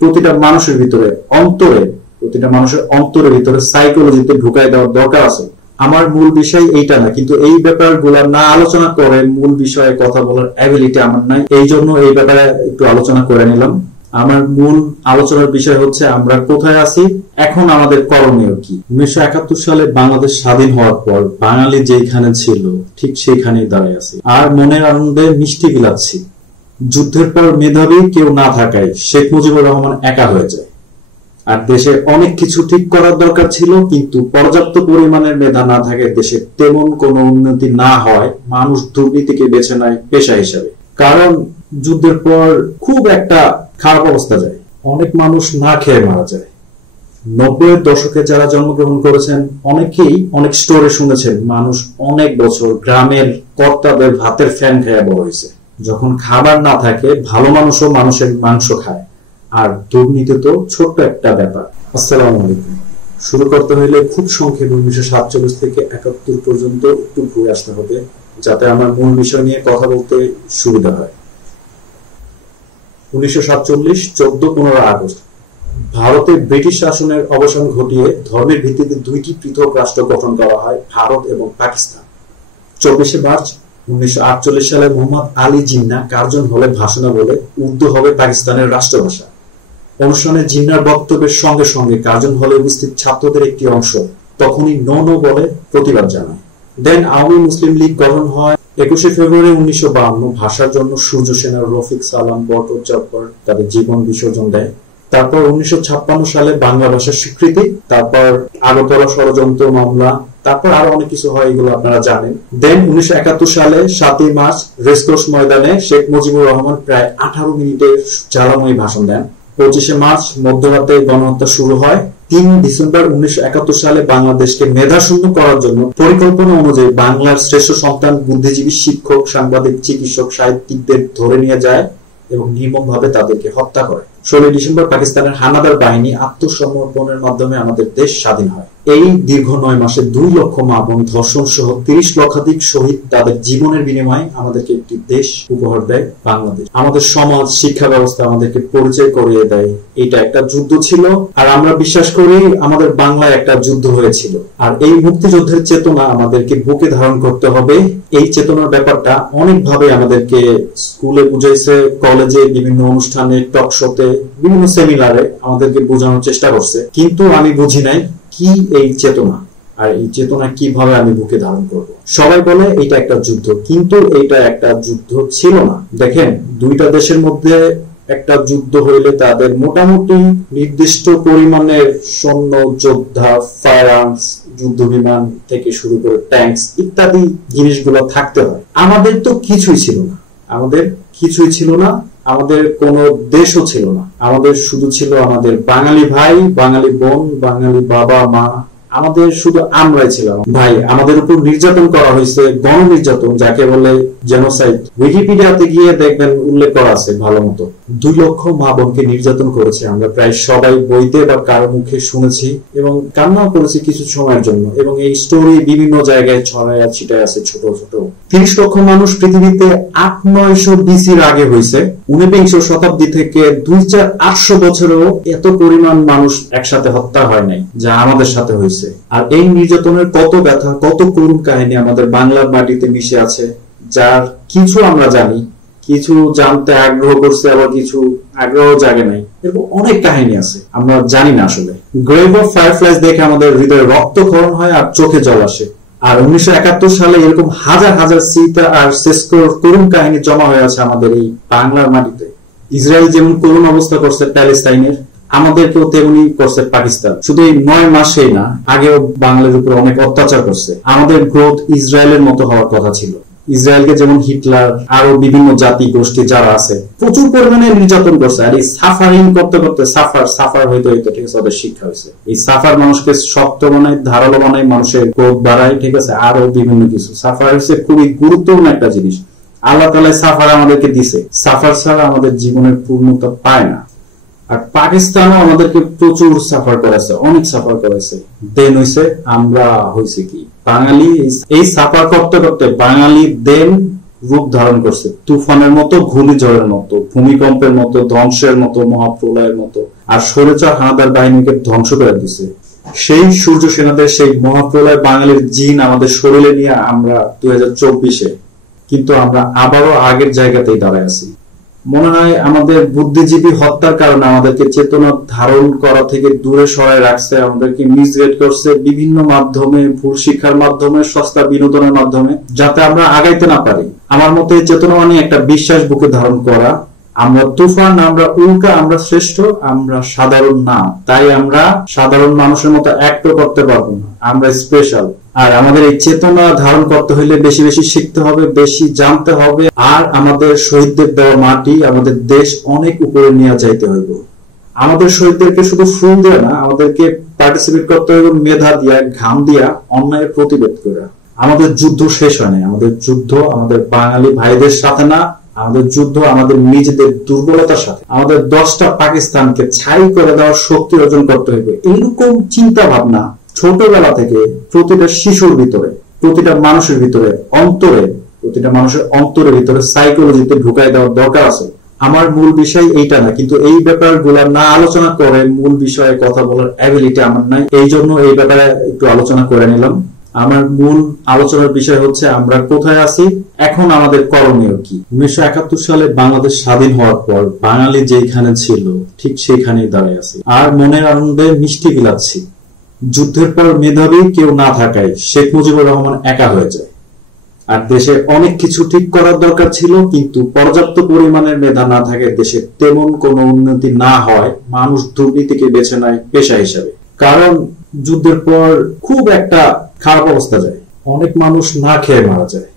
প্রতিটা মানুষের ভিতরে প্রতিটা মানুষের অন্তরের ভিতরে সাইকোলজিতে ঢুকাই দেওয়ার দরকার আছে। আমার মূল বিষয় এইটা না, কিন্তু এই ব্যাপারগুলো না আলোচনা করে মূল বিষয়ে কথা বলার অ্যাবিলিটি আমার নাই, এই জন্য এই ব্যাপারে একটু আলোচনা করে নিলাম। আমার মূল আলোচনার বিষয় হচ্ছে আমরা কোথায় আছি, এখন আমাদের করণীয় কি। 1971 সালে বাংলাদেশ স্বাধীন হওয়ার পর বাঙালি যেখানে ছিল ঠিক সেখানেই দাঁড়িয়ে আছি, আর মনের আনন্দে মিষ্টি বিলাচ্ছি। যুদ্ধের পর মেধাবী কেউ না থাকায় শেখ মুজিবুর রহমান একা হয়ে যায়। আর দেশে অনেক কিছু ঠিক করার দরকার ছিল, কিন্তু পর্যাপ্ত পরিমাণের মেধা না থাকায় দেশে তেমন কোনো উন্নতি না হয় মানুষ দুর্নীতিকে বেছে নেয় পেশা হিসাবে। কারণ যুদ্ধের পর খুব একটা খারাপ অবস্থা যায়, অনেক মানুষ না খেয়ে মারা যায়। 90-এর দশকে যারা জন্মগ্রহণ করেছেন অনেকেই অনেক স্টোরে শুনেছেন মানুষ অনেক বছর গ্রামের কর্তাদের ভাতের ফ্যান খেয়ে বড় হয়েছে। যখন খাবার না থাকে ভালো মানুষও মানুষের মাংস খায়, আর দুর্নীতি তো ছোট্ট একটা ব্যাপার। আসসালামু আলাইকুম। শুরু করতে হইলে খুব সংক্ষেপে 1947 থেকে 71 পর্যন্ত একটু ঘুরে আসতে হবে, যাতে আমার মূল বিষয় নিয়ে কথা বলতে সুবিধা হয়। 1947 14-15 আগস্ট ভারতে ব্রিটিশ শাসনের অবসান ঘটিয়ে ধর্মের ভিত্তিতে দুইটি পৃথক রাষ্ট্র গঠন করা হয়, ভারত এবং পাকিস্তান। 24 মার্চ 1948 সালে মোহাম্মদ আলী জিন্নাহ কার্জন হলে ভাষণে বলে উর্দু হবে পাকিস্তানের রাষ্ট্রভাষা। অনুষ্ঠানে জিন্নাহর বক্তব্যের সঙ্গে সঙ্গে কার্জন হলে উপস্থিত ছাত্রদের একটি অংশ তখনই নো নো বলে প্রতিবাদ জানায়। দেন আওয়ামী মুসলিম লীগ গঠন হয়। 21 ফেব্রুয়ারি 1952 ভাষার জন্য সূর্য সেনা, রফিক সালাম, বরকত জব্বার তাদের জীবন বিসর্জন দেয়। তারপর 1956 সালে বাংলা ভাষার স্বীকৃতি, তারপর আগরতলা ষড়যন্ত্র মামলা, তারপর আরো অনেক কিছু হয়, এগুলো আপনারা জানেন। দেন 1971 সালে 7 মার্চ রেসকোর্স ময়দানে শেখ মুজিবুর রহমান প্রায় 18 মিনিটের জ্বালাময়ী ভাষণ দেন। 25 মার্চ মধ্যরাতে গণহত্যা শুরু হয়। 3 ডিসেম্বর 1971 সালে বাংলাদেশকে মেধাশূন্য করার জন্য পরিকল্পনা অনুযায়ী বাংলার শ্রেষ্ঠ সন্তান বুদ্ধিজীবী, শিক্ষক, সাংবাদিক, চিকিৎসক, সাহিত্যিকদের ধরে নিয়ে যায় এবং নির্মমভাবে তাদেরকে হত্যা করে। 16 ডিসেম্বর পাকিস্তানের হানাদার বাহিনী আত্মসমর্পণের মাধ্যমে আমাদের দেশ স্বাধীন হয়। এই দীর্ঘ 9 মাসে 2 লক্ষ মা বোন ধর্ষণ সহ 30 লক্ষাধিক শহীদ তাদের জীবনের বিনিময়ে আমাদেরকে একটি দেশ উপহার দেয় বাংলাদেশ। আমাদের সমাজ, শিক্ষা ব্যবস্থা আমাদেরকে পরিচয় করিয়ে দেয় এটা একটা যুদ্ধ ছিল, আর আমরা বিশ্বাস করি আমাদের বাংলায় একটা যুদ্ধ হয়েছিল। আর এই মুক্তিযুদ্ধের চেতনা আমাদেরকে বুকে ধারণ করতে হবে। এই চেতনার ব্যাপারটা অনেকভাবে আমাদেরকে স্কুলে বুঝাইছে, কলেজে, বিভিন্ন অনুষ্ঠানে, টক শোতে, বিভিন্ন সেমিনারে আমাদেরকে বোঝানোর চেষ্টা করছে, কিন্তু আমি বুঝি নাই কি এই চেতনা, আর এই চেতনা কিভাবে আমি বুকে ধারণ করব। সবাই বলে এটা একটা যুদ্ধ, কিন্তু এটা একটা যুদ্ধ ছিল না। দেখেন, দুইটা দেশের মধ্যে একটা যুদ্ধ হইলে তাদের মোটামুটি নির্দিষ্ট পরিমাণের সৈন্য, যোদ্ধা, ফায়ার আর্মস, যুদ্ধ বিমান থেকে শুরু করে ট্যাঙ্কস ইত্যাদি জিনিসগুলো থাকতে হয়। আমাদের তো কিছুই ছিল না, আমাদের কোনো দেশও ছিল না। আমাদের শুধু ছিল আমাদের বাঙালি ভাই, বাঙালি বোন, বাঙালি বাবা মা, আমাদের শুধু আমরাই ছিলাম। ভাই, আমাদের উপর নির্যাতন করা হয়েছে, গণ নির্যাতন, যাকে বলে জেনোসাইড। উইকিপিডিয়াতে গিয়ে দেখবেন উল্লেখ করা আছে ভালো মতো। 2 লক্ষ মা বোনকে নির্যাতন করেছে। আমরা প্রায় সবাই বইতে বা কারো মুখে শুনেছি এবং কান্নাও করেছি কিছু সময়ের জন্য, এবং এই স্টোরি বিভিন্ন জায়গায় ছড়ায় ছিটায় আছে ছোট ছোট। 30 লক্ষ মানুষ পৃথিবীতে 800-900 বিসির আগে হয়েছে। 19শ শতাব্দী থেকে 2800 বছরেও এত পরিমাণ মানুষ একসাথে হত্যা হয় নাই যা আমাদের সাথে হয়েছে। আর এই নির্যাতনের কত ব্যথা, কত করুণ কাহিনী আমাদের বাংলার মাটিতে মিশে আছে, যার কিছু আমরা জানি, কিছু জানতে আগ্রহ করছে, আবার কিছু আগ্রহ জাগে নাই। এরকম অনেক কাহিনী আছে আমরা জানি না আসলে। গ্রেভ অফ ফায়ারফ্লাইজ দেখে আমাদের হৃদয়ে রক্তক্ষরণ হয় আর চোখে জল আসে। আর 1971 সালে এরকম হাজার হাজার সিতা আর সেস্কোর করুণ কাহিনী জমা হয়ে আছে আমাদের এই বাংলার মাটিতে। ইসরায়েল যেমন করুণ অবস্থা করছে প্যালেস্টাইনের, আমাদেরকেও তেমনি করছে পাকিস্তান। শুধু এই 9 মাসেই না, আগেও বাংলার উপর অনেক অত্যাচার করছে। আমাদের গ্রোথ ইসরায়েলের মতো হওয়ার কথা ছিল। ইসরায়েলকে যেমন হিটলার, আরো বিভিন্ন জাতি গোষ্ঠী যারা আছে প্রচুর পরিমাণে নির্যাতন করছে। আর এই সাফারিং করতে করতে সাফার হইতে হইতে, ঠিক আছে, ওদের শিক্ষা হয়েছে। এই সাফার মানুষকে শক্ত বানায়, ধারালো বানায়, মানুষের গ্রোথ বাড়ায়, ঠিক আছে, আরো বিভিন্ন কিছু। সাফার হচ্ছে খুবই গুরুত্বপূর্ণ একটা জিনিস। আল্লাহ তাআলা সাফার আমাদেরকে দিছে। সাফার ছাড়া আমাদের জীবনের পূর্ণতা পায় না। আর পাকিস্তানও আমাদেরকে প্রচুর সাফার করেছে, অনেক সাফার করেছে। দেন হইছে আমরা হইছে কি বাঙালি। এই সাফার করতে করতে বাঙালি দেন রূপ ধারণ করছে, তুফানের মতো, ঘূর্ণিঝড়ের মতো, ভূমিকম্পের মতো, ধ্বংসের মতো, মহাপ্রলয়ের মতো, আর স্বৈরাচার হানাদার বাহিনীকে ধ্বংস করে দিচ্ছে। সেই সূর্য সেনাদের সেই মহাপ্রলয় বাঙালির জিন আমাদের শরীরে নিয়ে আমরা 2024-এ, কিন্তু আমরা আবারও আগের জায়গাতেই দাঁড়ায় আছি। মনে হয় আমাদের বুদ্ধিজীবী হত্যার কারণে আমাদেরকে চেতনা ধারণ করা থেকে দূরে সরায় রাখছে, আমাদেরকে মিসগাইড করছে বিভিন্ন মাধ্যমে, ভুল শিক্ষার মাধ্যমে, সস্তা বিনোদনের মাধ্যমে, যাতে আমরা আগাইতে না পারি। আমার মতে চেতনা মানে একটা বিশ্বাস বুকে ধারণ করা, আমরা তুফান, আমরা উল্কা, আমরা শ্রেষ্ঠ, আমরা সাধারণ না, তাই আমরা সাধারণ মানুষের মতো অ্যাক্টও করতে পারবো না, আমরা স্পেশাল। আর আমাদের এই চেতনা ধারণ করতে হলে বেশি বেশি শিখতে হবে, বেশি জানতে হবে, আর আমাদের শহীদদের দেওয়া মাটি, আমাদের দেশ অনেক উপরে নিয়ে যাইতে হইব। আমাদের শহীদদেরকে শুধু ফুল দেওয়া না, আমাদেরকে পার্টিসিপেট করতে হবে মেধা দিয়া, ঘাম দিয়া, অন্যায়ের প্রতিবাদ করা। আমাদের যুদ্ধ শেষ হয়নি, আমাদের যুদ্ধ আমাদের বাঙালি ভাইদের সাথে না, আমাদের যুদ্ধ আমাদের নিজেদের দুর্বলতার সাথে। আমাদের 10টা পাকিস্তানকে ছাই করে দেওয়ার শক্তি অর্জন করতে হবে। এইরকম চিন্তা ভাবনা ছোটবেলা থেকে প্রতিটা শিশুর ভিতরে, প্রতিটা মানুষের ভিতরে, অন্তরে, প্রতিটা মানুষের অন্তরের ভিতরে সাইকোলজিতে ঢুকাই দেওয়ার দরকার আছে। আমার মূল বিষয় এইটা না, কিন্তু এই ব্যাপারগুলো না আলোচনা করে মূল বিষয়ে কথা বলার অ্যাবিলিটি আমার নাই, এই জন্য এই ব্যাপারে একটু আলোচনা করে নিলাম। আমার মূল আলোচনার বিষয় হচ্ছে আমরা কোথায় আছি, এখন আমাদের করণীয় কি। 1971 সালে বাংলাদেশ স্বাধীন হওয়ার পর বাঙালি যেখানে ছিল ঠিক সেখানেই দাঁড়িয়ে আছে, আর মনের আনন্দে মিষ্টি বিলাচ্ছি। যুদ্ধের পর মেধাবী কেউ না থাকায় শেখ মুজিবুর রহমান একা হয়ে যায়, আর দেশে অনেক কিছু ঠিক করার দরকার ছিল, কিন্তু পর্যাপ্ত পরিমাণের মেধা না থাকায় দেশে তেমন কোনো উন্নতি না হয় মানুষ দুর্নীতিকে বেছে নেয় পেশা হিসাবে। কারণ যুদ্ধের পর খুব একটা খারাপ অবস্থা যায়, অনেক মানুষ না খেয়ে মারা যায়।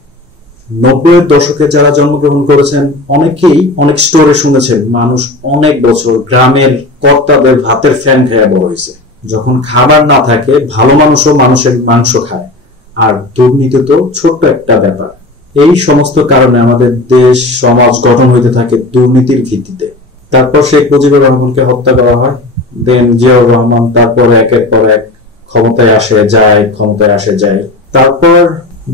90-এর দশকে যারা জন্মগ্রহণ করেছেন অনেকেই অনেক স্টোরি শুনেছেন, মানুষ অনেক বছর গ্রামের কর্তাদের ভাতের ফ্যান খেয়ে বড় হয়েছে। যখন খাবার না থাকে ভালো মানুষও মানুষের মাংস খায়, আর দুর্নীতি তো ছোট্ট একটা ব্যাপার। এই সমস্ত কারণে আমাদের দেশ সমাজ গঠন হইতে থাকে দুর্নীতির ভিত্তিতে। তারপর শেখ মুজিবুর রহমানকে হত্যা করা হয়, দেন জিয়াউর রহমান, তারপর একের পর এক ক্ষমতায় আসে যায়। তারপর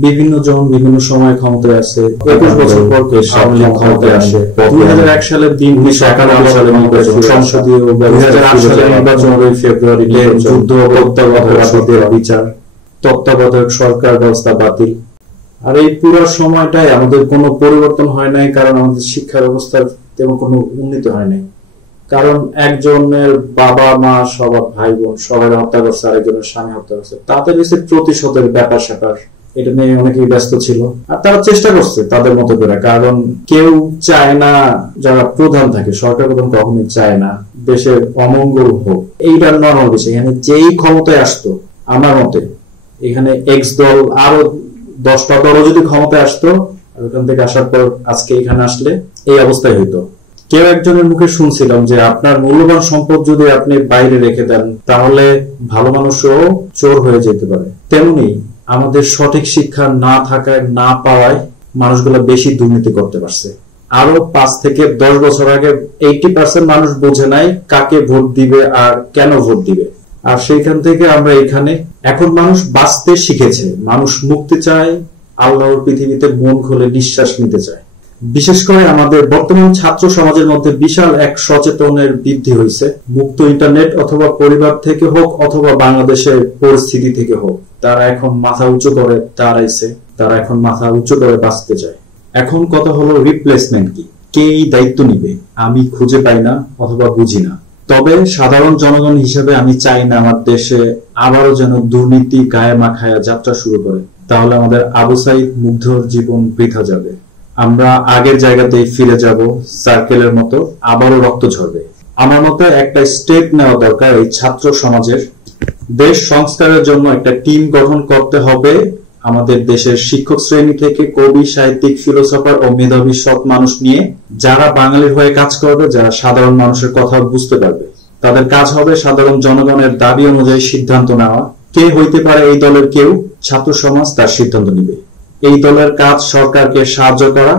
বিভিন্ন জন বিভিন্ন সময় ক্ষমতায় আসে। 21 বছর পর আওয়ামী লীগ ক্ষমতায় আসে। 2001 সালের দিন, 1991 সালে নির্বাচন, সংসদীয় 2008 সালের নির্বাচন, ফেব্রুয়ারিতে যুদ্ধ, তত্ত্বাবধায়কদের বিচার, তত্ত্বাবধায়ক সরকার ব্যবস্থা বাতিল। আর এই পুরো সময়টাই আমাদের কোনো পরিবর্তন হয় নাই, কারণ আমাদের শিক্ষা ব্যবস্থার তেমন কোনো উন্নতি হয় নাই। কারণ একজনের বাবা মা সবার ভাই বোন সবাই হত্যা করছে, আরেকজনের স্বামী হত্যা করছে, তাদের বেশি প্রতিশোধের ব্যাপার স্যাপার, এটা নিয়ে অনেকেই ব্যস্ত ছিল। আর তারা চেষ্টা করছে তাদের মতো করে, কারণ কেউ চায় না যারা প্রধান থাকে, সরকার প্রধান কখনোই চায় না দেশের অমঙ্গল হোক, এইটা নর্মাল বিষয়। এখানে যেই ক্ষমতায় আসতো, আমার মতে এখানে এক্স দল আরো 10টা দলও যদি ক্ষমতায় আসতো, আর ওখান থেকে আসার পর আজকে এখানে আসলে এই অবস্থায় হইতো। কেউ একজনের মুখে শুনছিলাম যে আপনার মূল্যবান সম্পদ যদি আপনি বাইরে রেখে দেন তাহলে ভালো মানুষও চোর হয়ে যেতে পারে। তেমনি আমাদের সঠিক শিক্ষা না থাকায়, না পাওয়ায় মানুষগুলো বেশি দুর্নীতি করতে পারছে। আরো 5 থেকে 10 বছর আগে 80% মানুষ বোঝে নাই কাকে ভোট দিবে আর কেন ভোট দিবে, আর সেইখান থেকে আমরা এখানে। এখন মানুষ বাঁচতে শিখেছে, মানুষ মুক্তি চায়, আল্লাহর পৃথিবীতে মন খুলে নিঃশ্বাস নিতে চায়। বিশেষ করে আমাদের বর্তমান ছাত্র সমাজের মধ্যে বিশাল এক সচেতনের বৃদ্ধি হয়েছে। মুক্ত ইন্টারনেট অথবা পরিবার থেকে হোক অথবা বাংলাদেশের পরিস্থিতি থেকে হোক, তারা এখন মাথা উঁচু করে দাঁড়াইছে, তারা এখন মাথা উঁচু করে বাঁচতে চায়। এখন কথা হলো রিপ্লেসমেন্ট কি, কে এই দায়িত্ব নিবে আমি খুঁজে পাই না অথবা বুঝি না। তবে সাধারণ জনগণ হিসেবে আমি চাই না আমার দেশে আবারও যেন দুর্নীতি গায়ে মাখায়া যাত্রা শুরু করে, তাহলে আমাদের আবু সাইদ মুগ্ধর জীবন বৃথা যাবে। আমরা আগের জায়গাতেই ফিরে যাব, সার্কেলের মতো আবারও রক্ত ঝরবে। আমার মতে একটা স্টেপ নেওয়া দরকার এই ছাত্র সমাজের। দেশ সংস্কারের জন্য একটা টিম গঠন করতে হবে, আমাদের দেশের শিক্ষক শ্রেণী থেকে কবি, সাহিত্যিক, ফিলোসফার ও মেধাবী সৎ মানুষ নিয়ে, যারা বাঙালির হয়ে কাজ করবে, যারা সাধারণ মানুষের কথা বুঝতে পারবে। তাদের কাজ হবে সাধারণ জনগণের দাবি অনুযায়ী সিদ্ধান্ত নেওয়া। কে হইতে পারে এই দলের কেউ? ছাত্র সমাজ তার সিদ্ধান্ত নিবে। এই দলের কাজ সরকারকে সাহায্য করা,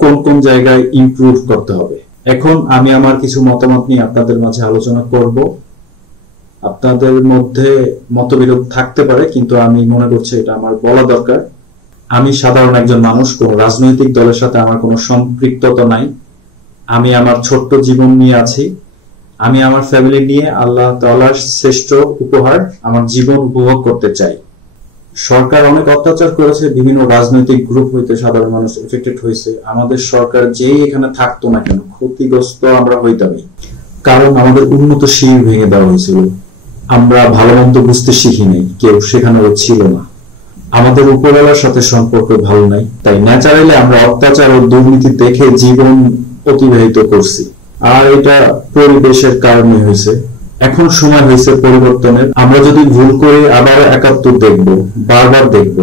কোন কোন জায়গায় ইমপ্রুভ করতে হবে। এখন আমি আমার কিছু মতামত নিয়ে আপনাদের মাঝে আলোচনা করব। আপনাদের মধ্যে মতবিরোধ থাকতে পারে, কিন্তু আমি মনে করছি এটা আমার বলা দরকার। আমি সাধারণ একজন মানুষ, কোন রাজনৈতিক দলের সাথে আমার কোনো সম্পৃক্ততা নাই। আমি আমার ছোট্ট জীবন নিয়ে আছি। আমি আমার ফ্যামিলি নিয়ে আল্লাহ তাআলার শ্রেষ্ঠ উপহার আমার জীবন উপভোগ করতে চাই। সরকার অনেক অত্যাচার করেছে, বিভিন্ন রাজনৈতিক গ্রুপ হইতে সাধারণ মানুষ এফেক্টেড হয়েছে। আমাদের সরকার যেই এখানে থাকতো না কেন, ক্ষতিগ্রস্ত আমরা হইতামই, কারণ আমাদের উন্নত শির ভেঙে দেওয়া হয়েছিল। আমরা ভালো মন্দ বুঝতে শিখি নাই, কেউ সেখানেও ছিল না। আমাদের উপরওয়ালার সাথে সম্পর্ক ভালো নাই, তাই ন্যাচারালি আমরা অত্যাচার ও দুর্নীতি দেখে জীবন অতিবাহিত করছি। আর এটা পরিবেশের কারণে হয়েছে। এখন সময় হয়েছে পরিবর্তনের। আমরা যদি ভুল করি আবার ৭১ দেখব, বারবার দেখব।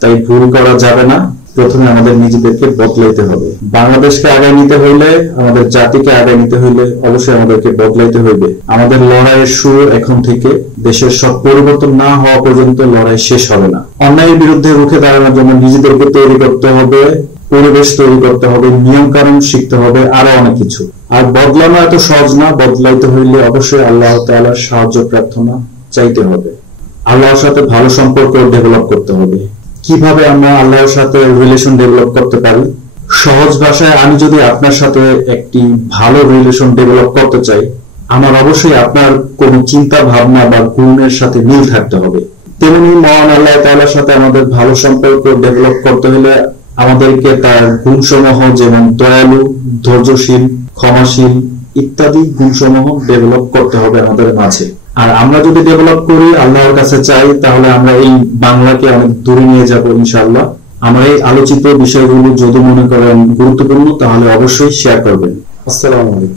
তাই ভুল করা যাবে না। প্রথমে আমাদের নিজেদেরকে বদলাইতে হবে। বাংলাদেশকে আগায় নিতে হইলে, আমাদের জাতিকে আগায় নিতে হইলে অবশ্যই আমাদেরকে বদলাইতে হইবে। আমাদের লড়াইয়ের শুরু এখন থেকে। দেশের সব পরিবর্তন না হওয়া পর্যন্ত লড়াই শেষ হবে না। অন্যায়ের বিরুদ্ধে রুখে দাঁড়ানোর জন্য নিজেদেরকে তৈরি করতে হবে, পরিবেশ তৈরি করতে হবে, নিয়ম কানুন শিখতে হবে, আরো অনেক কিছু। আর বদলানো এত সহজ না। বদলাইতে হইলে অবশ্যই আল্লাহ তাআলার সাহায্য প্রার্থনা চাইতে হবে। আল্লাহর সাথে ভালো সম্পর্ক ডেভেলপ করতে হবে। কিভাবে আমরা আল্লাহর সাথে রিলেশন ডেভেলপ করতে পারি? সহজ ভাষায়, আমি যদি আপনার সাথে একটি ভালো রিলেশন ডেভেলপ করতে চাই, আমার অবশ্যই আপনার কোন চিন্তা ভাবনা বা গুণের সাথে মিল থাকতে হবে। তেমনি মহান আল্লাহ তাআলার সাথে আমাদের ভালো সম্পর্ক ডেভেলপ করতে হলে আমাদেরকে তার গুণসমূহ, যেমন দয়ালু, ধৈর্যশীল, ক্ষমাশীল ইত্যাদি গুণসমূহ ডেভেলপ করতে হবে আমাদের মাঝে। আর আমরা যদি ডেভেলপ করি, আল্লাহর কাছে চাই, তাহলে আমরা এই বাংলাকে অনেক দূরে নিয়ে যাব ইনশাআল্লাহ। আমরা এই আলোচিত বিষয়গুলো যদি মনে করেন গুরুত্বপূর্ণ, তাহলে অবশ্যই শেয়ার করবেন। আসসালামু আলাইকুম।